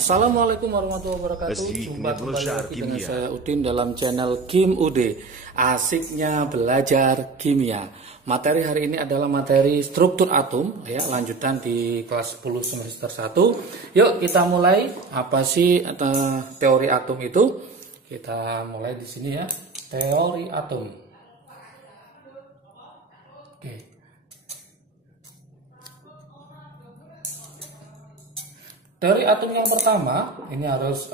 Assalamualaikum warahmatullahi wabarakatuh. Jumpa kembali lagi dengan saya Udin dalam channel Kim UD. Asiknya belajar kimia. Materi hari ini adalah materi struktur atom, ya, lanjutan di kelas 10 semester 1. Yuk kita mulai. Apa sih teori atom itu? Kita mulai di sini ya. Teori atom. Oke. Teori atom yang pertama ini harus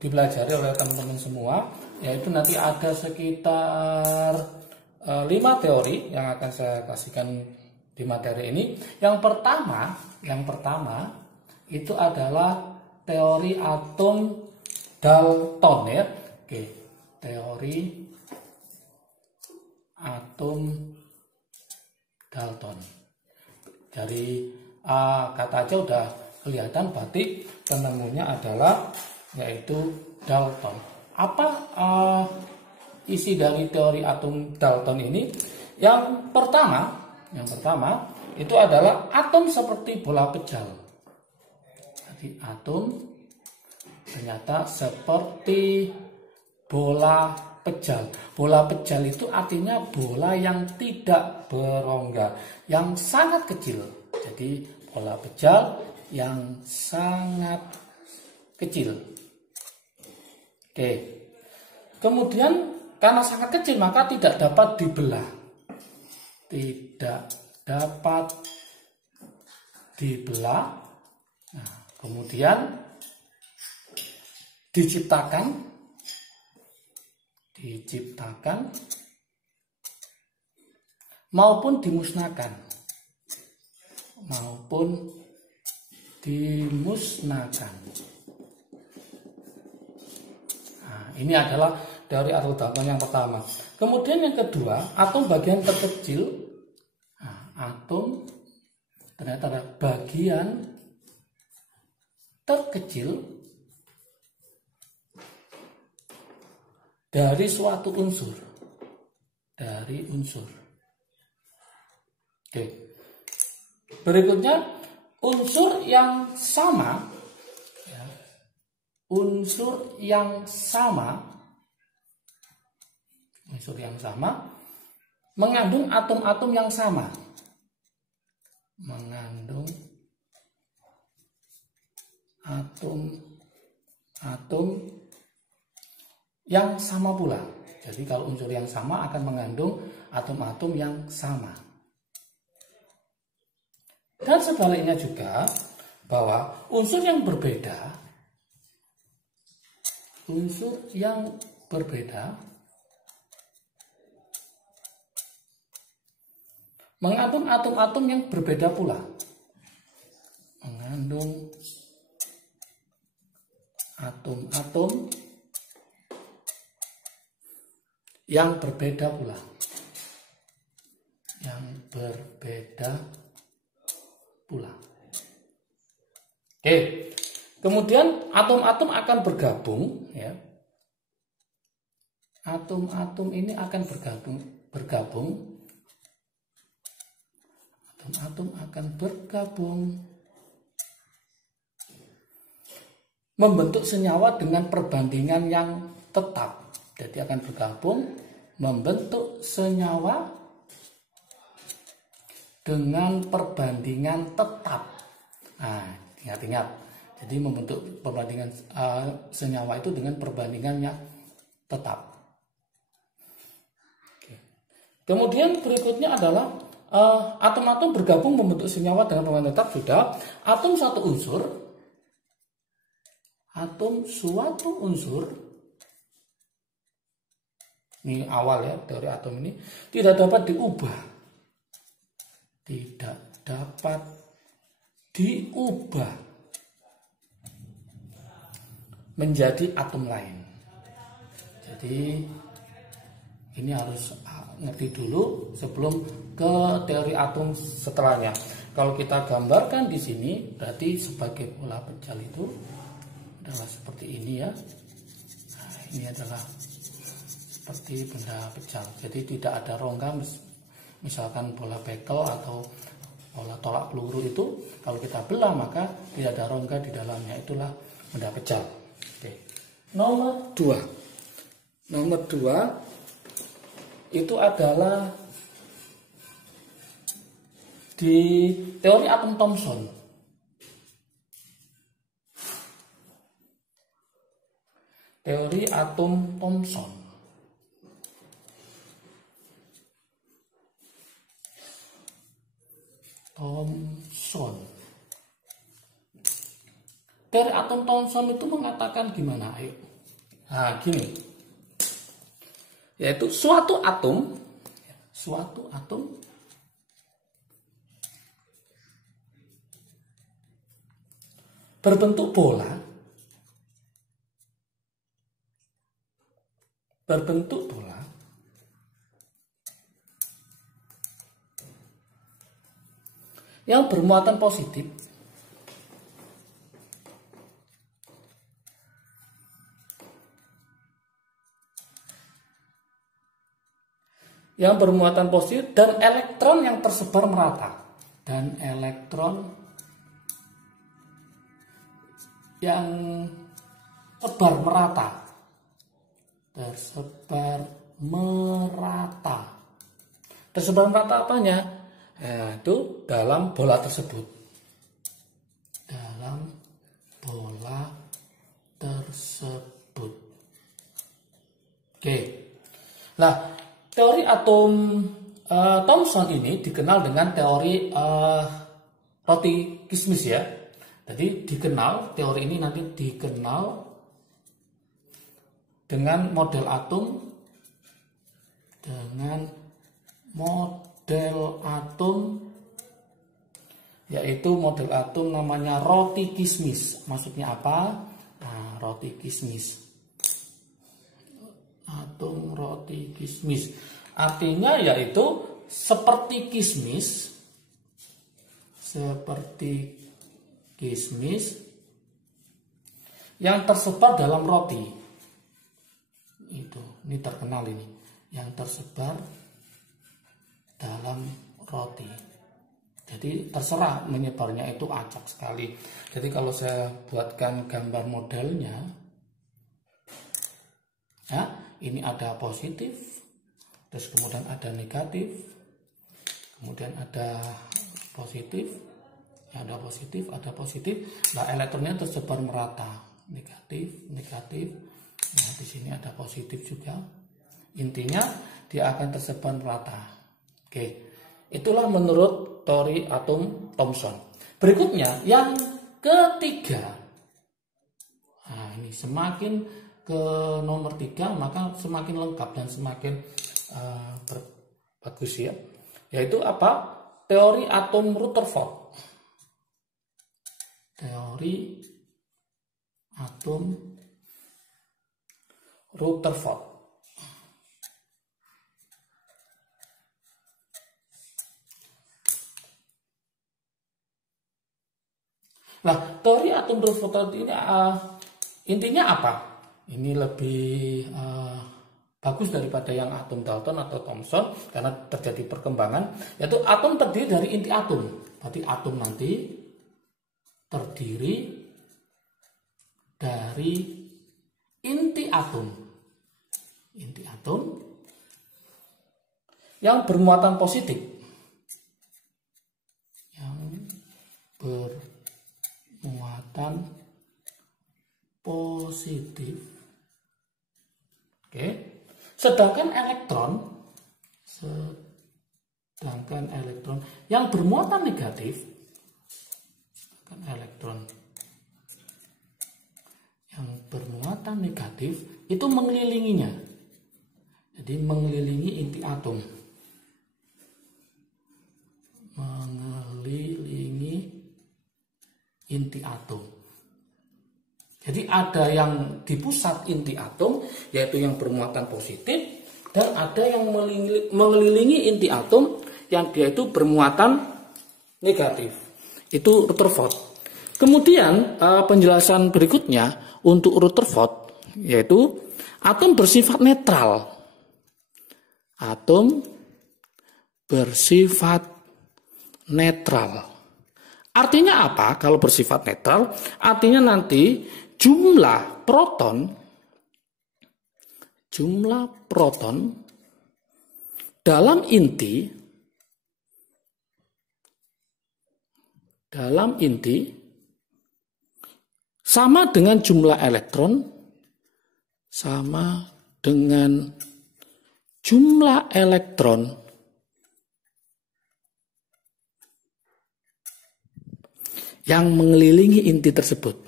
dipelajari oleh teman-teman semua, yaitu nanti ada sekitar 5 teori yang akan saya kasihkan di materi ini. Yang pertama itu adalah teori atom Dalton, ya. Oke, teori atom Dalton. Dari kata aja udah kelihatan berarti penemunya adalah yaitu Dalton. Apa isi dari teori atom Dalton ini? Yang pertama itu adalah atom seperti bola pejal. Jadi atom ternyata seperti bola pejal. Bola pejal itu artinya bola yang tidak berongga, yang sangat kecil. Jadi bola pejal yang sangat kecil. Oke. Kemudian karena sangat kecil maka tidak dapat dibelah. Tidak dapat dibelah. Nah, kemudian diciptakan maupun dimusnahkan. Nah, ini adalah teori atom Dalton yang pertama. Kemudian yang kedua, atom bagian terkecil. Nah, atom ternyata ada bagian terkecil dari suatu unsur. Oke. Berikutnya, unsur yang sama mengandung atom-atom yang sama. Mengandung atom-atom yang sama pula. Jadi kalau unsur yang sama akan mengandung atom-atom yang sama. Dan sebaliknya juga bahwa unsur yang berbeda mengandung atom-atom yang berbeda pula. Mengandung atom-atom yang berbeda pula. Oke, kemudian atom-atom akan bergabung, ya. Atom-atom ini akan bergabung. Atom-atom akan bergabung membentuk senyawa dengan perbandingan yang tetap. Jadi akan bergabung membentuk senyawa dengan perbandingan tetap. Nah, ingat-ingat. Jadi membentuk perbandingan senyawa itu dengan perbandingannya tetap. Oke. Kemudian berikutnya adalah atom-atom bergabung membentuk senyawa dengan perbandingan tetap sudah. Atom suatu unsur. Ini awal ya teori atom ini tidak dapat diubah menjadi atom lain. Jadi ini harus ngerti dulu sebelum ke teori atom setelahnya. Kalau kita gambarkan di sini berarti sebagai bola pejal itu adalah seperti ini ya. Nah, ini adalah seperti benda pejal. Jadi tidak ada rongga, misalkan bola bekel atau Pola tolak peluru itu kalau kita belah maka tidak ada rongga di dalamnya, itulah benda pecah. Oke. Nomor 2. Nomor 2 itu adalah di teori atom Thomson. Teori atom Thomson. Teori atom Thomson itu mengatakan gimana? Ayo. Nah, gini. Yaitu suatu atom berbentuk bola yang bermuatan positif dan elektron yang tersebar merata, tersebar merata apanya? Itu dalam bola tersebut. Oke. Nah, teori atom Thomson ini dikenal dengan teori roti kismis ya. Jadi teori ini nanti dikenal dengan model atom yaitu model atom namanya roti kismis. Maksudnya apa? Nah, roti kismis. Atom roti kismis. Artinya yaitu seperti kismis yang tersebar dalam roti. Ini terkenal ini, yang tersebar dalam roti. Jadi terserah menyebarnya itu acak sekali. Jadi kalau saya buatkan gambar modelnya, ya, ini ada positif, terus kemudian ada negatif, kemudian ada positif, ada positif. Nah, elektronnya tersebar merata, negatif. Nah, di sini ada positif juga. Intinya dia akan tersebar merata. Oke, itulah menurut teori atom Thomson. Berikutnya yang ketiga. Nah, ini semakin ke nomor 3 maka semakin lengkap dan semakin bagus ya. Yaitu apa? Teori atom Rutherford. Teori atom Rutherford. Nah, teori atom Rutherford ini intinya apa? Ini lebih bagus daripada yang atom Dalton atau Thomson karena terjadi perkembangan, yaitu atom terdiri dari inti atom. Berarti atom nanti terdiri dari inti atom yang bermuatan positif, Oke. Sedangkan elektron yang bermuatan negatif, itu mengelilinginya. Jadi mengelilingi inti atom. Jadi ada yang di pusat inti atom, yaitu yang bermuatan positif, dan ada yang mengelilingi inti atom yang dia itu bermuatan negatif. Itu Rutherford. Kemudian penjelasan berikutnya untuk Rutherford, yaitu atom bersifat netral. Atom bersifat netral. Artinya apa kalau bersifat netral? Artinya nanti jumlah proton dalam inti sama dengan jumlah elektron yang mengelilingi inti tersebut.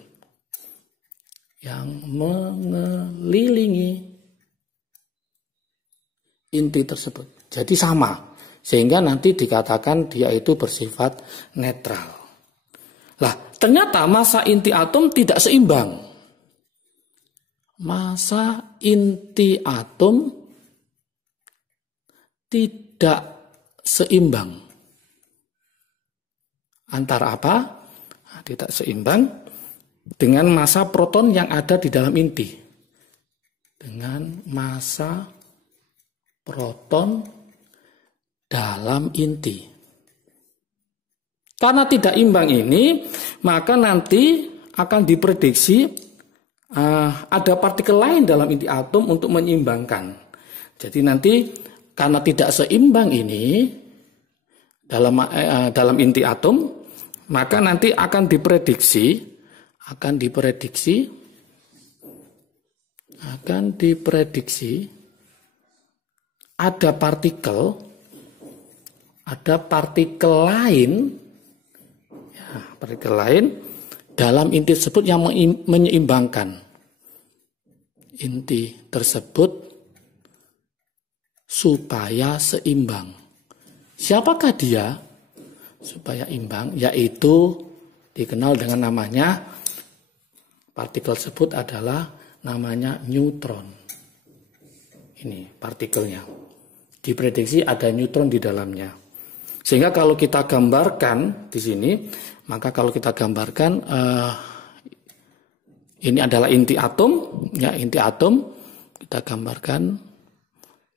Jadi sama. Sehingga nanti dikatakan dia itu bersifat netral. Lah, ternyata massa inti atom tidak seimbang. Massa inti atom tidak seimbang. Antara apa? Tidak seimbang dengan massa proton yang ada di dalam inti. Dengan massa proton dalam inti. Karena tidak imbang ini, maka nanti akan diprediksi ada partikel lain dalam inti atom untuk menyeimbangkan. Jadi nanti karena tidak seimbang ini dalam inti atom, maka nanti akan diprediksi ada partikel lain dalam inti tersebut yang menyeimbangkan inti tersebut supaya seimbang. Siapakah dia? Supaya imbang, yaitu dikenal dengan namanya, partikel tersebut adalah namanya neutron. Ini partikelnya. Diprediksi ada neutron di dalamnya. Sehingga kalau kita gambarkan di sini, maka kalau kita gambarkan ini adalah inti atom, ya inti atom kita gambarkan.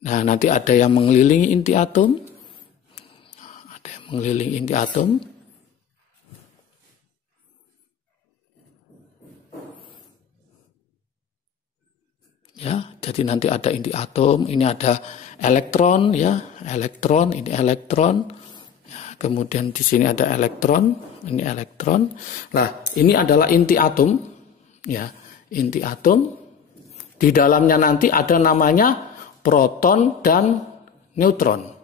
Nah, nanti ada yang mengelilingi inti atom. Mengelilingi inti atom. Ya, jadi nanti ada inti atom, ini ada elektron ya, elektron, ini elektron. Ya, kemudian di sini ada elektron, ini elektron. Nah, ini adalah inti atom ya, inti atom. Di dalamnya nanti ada namanya proton dan neutron.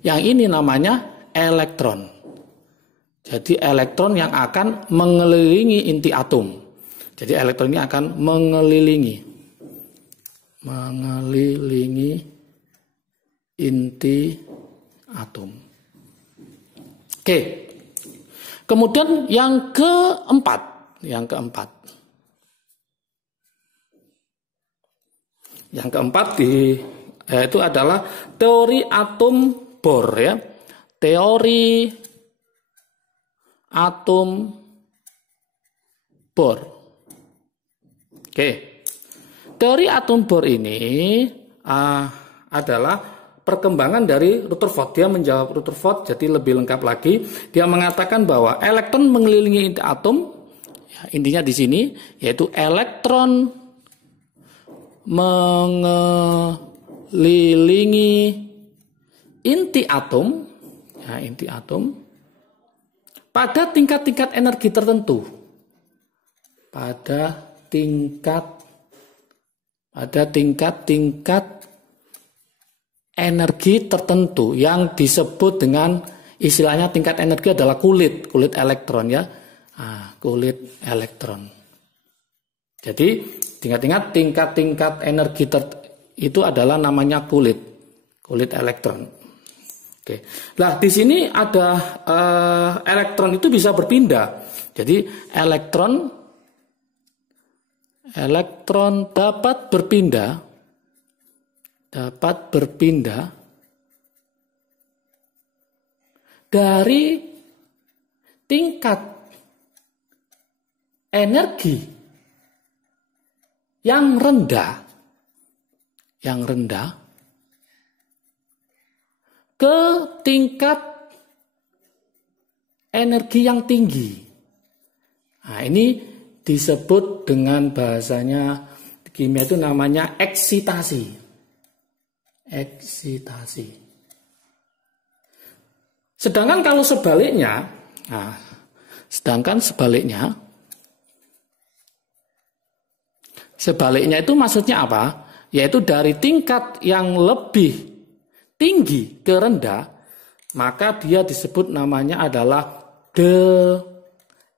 Yang ini namanya elektron. Jadi elektron yang akan mengelilingi inti atom. Jadi elektron ini akan mengelilingi inti atom. Oke. Kemudian yang keempat. Yang keempat itu adalah teori atom Bohr ya. Teori atom Bohr. Oke. Teori atom Bohr ini adalah perkembangan dari Rutherford. Dia menjawab Rutherford, jadi lebih lengkap lagi. Dia mengatakan bahwa elektron mengelilingi inti atom. Ya, intinya di sini yaitu elektron mengelilingi inti atom. Ya, inti atom pada tingkat-tingkat energi tertentu. Pada tingkat energi tertentu yang disebut dengan istilahnya tingkat energi adalah kulit elektron ya. Kulit elektron. Jadi tingkat-tingkat energi itu adalah namanya kulit elektron. Oke. Nah, di sini ada elektron itu bisa berpindah. Jadi elektron dapat berpindah dari tingkat energi yang rendah ke tingkat energi yang tinggi. Nah, ini disebut dengan bahasanya kimia itu namanya eksitasi. Eksitasi. Sedangkan kalau sebaliknya, sebaliknya itu maksudnya apa? Yaitu dari tingkat yang lebih tinggi ke rendah, maka dia disebut namanya adalah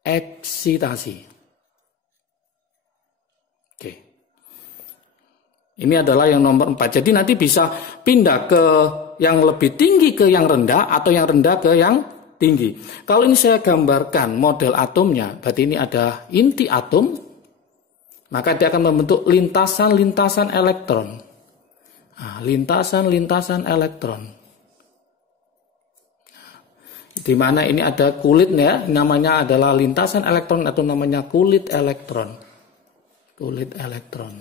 deeksitasi. Oke. Ini adalah yang nomor 4. Jadi nanti bisa pindah ke yang lebih tinggi ke yang rendah atau yang rendah ke yang tinggi. Kalau ini saya gambarkan model atomnya, berarti ini ada inti atom, maka dia akan membentuk lintasan-lintasan elektron. Lintasan-lintasan elektron. Di mana ini ada kulitnya, namanya adalah lintasan elektron atau namanya kulit elektron. Kulit elektron.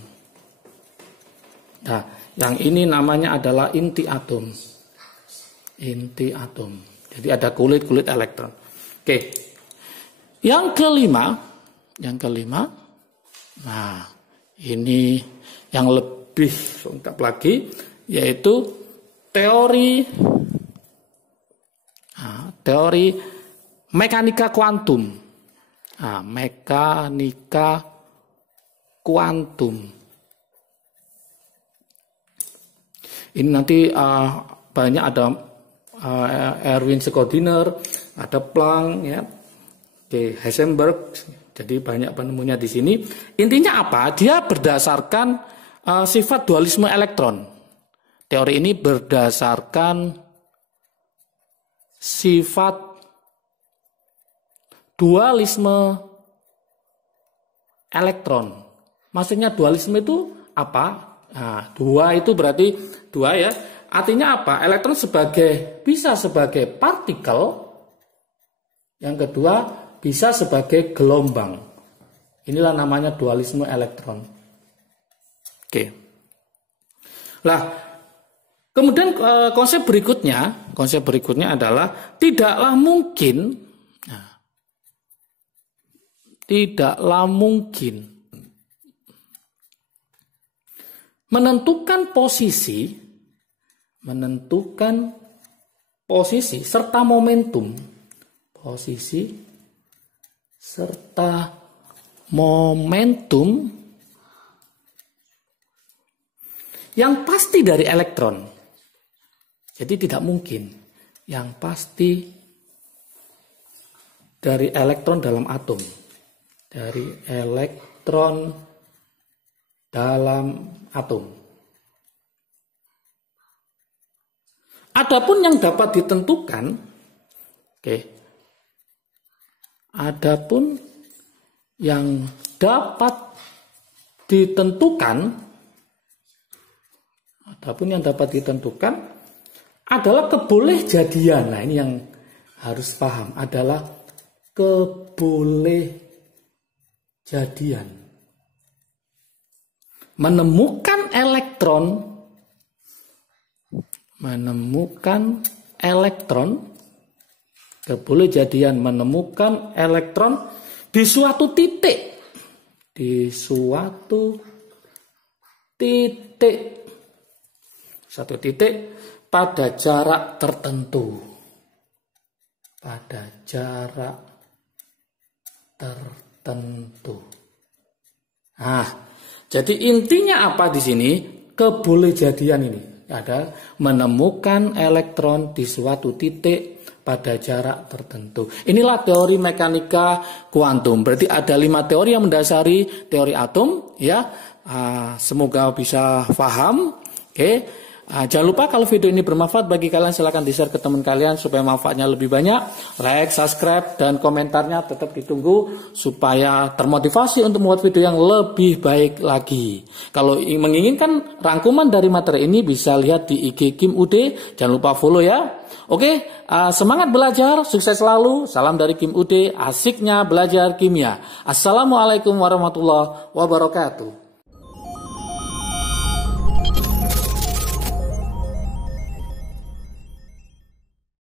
Nah, yang ini namanya adalah inti atom. Inti atom. Jadi ada kulit-kulit elektron. Oke. Yang kelima. Nah, ini yang lebih lengkap lagi, yaitu teori mekanika kuantum. Mekanika kuantum. Ini nanti banyak ada Erwin Schrödinger, ada Planck, ya, Heisenberg. Jadi banyak penemunya di sini. Intinya apa? Dia berdasarkan sifat dualisme elektron. Teori ini berdasarkan sifat dualisme elektron. Maksudnya dualisme itu apa? Nah, dua itu berarti dua, ya. Artinya apa? Elektron bisa sebagai partikel. Yang kedua bisa sebagai gelombang. Inilah namanya dualisme elektron. Oke. Lah, kemudian konsep berikutnya adalah tidaklah mungkin menentukan posisi serta momentum. Yang pasti dari elektron. Jadi tidak mungkin yang pasti dari elektron dalam atom. Dari elektron dalam atom. Adapun yang dapat ditentukan, adapun yang dapat ditentukan adalah kebolehjadian. Nah, ini yang harus paham, adalah kebolehjadian. Menemukan elektron, kebolehjadian menemukan elektron di suatu titik, pada jarak tertentu. Nah, jadi intinya apa di sini? Kebolehjadian ini ada menemukan elektron di suatu titik pada jarak tertentu. Inilah teori mekanika kuantum. Berarti ada 5 teori yang mendasari teori atom, ya. Semoga bisa paham. Oke. Jangan lupa kalau video ini bermanfaat bagi kalian, silahkan di-share ke teman kalian supaya manfaatnya lebih banyak. Like, subscribe, dan komentarnya tetap ditunggu supaya termotivasi untuk membuat video yang lebih baik lagi. Kalau menginginkan rangkuman dari materi ini bisa lihat di IG Kim UD. Jangan lupa follow, ya. Oke, semangat belajar, sukses selalu. Salam dari Kim UD, asiknya belajar kimia. Assalamualaikum warahmatullahi wabarakatuh.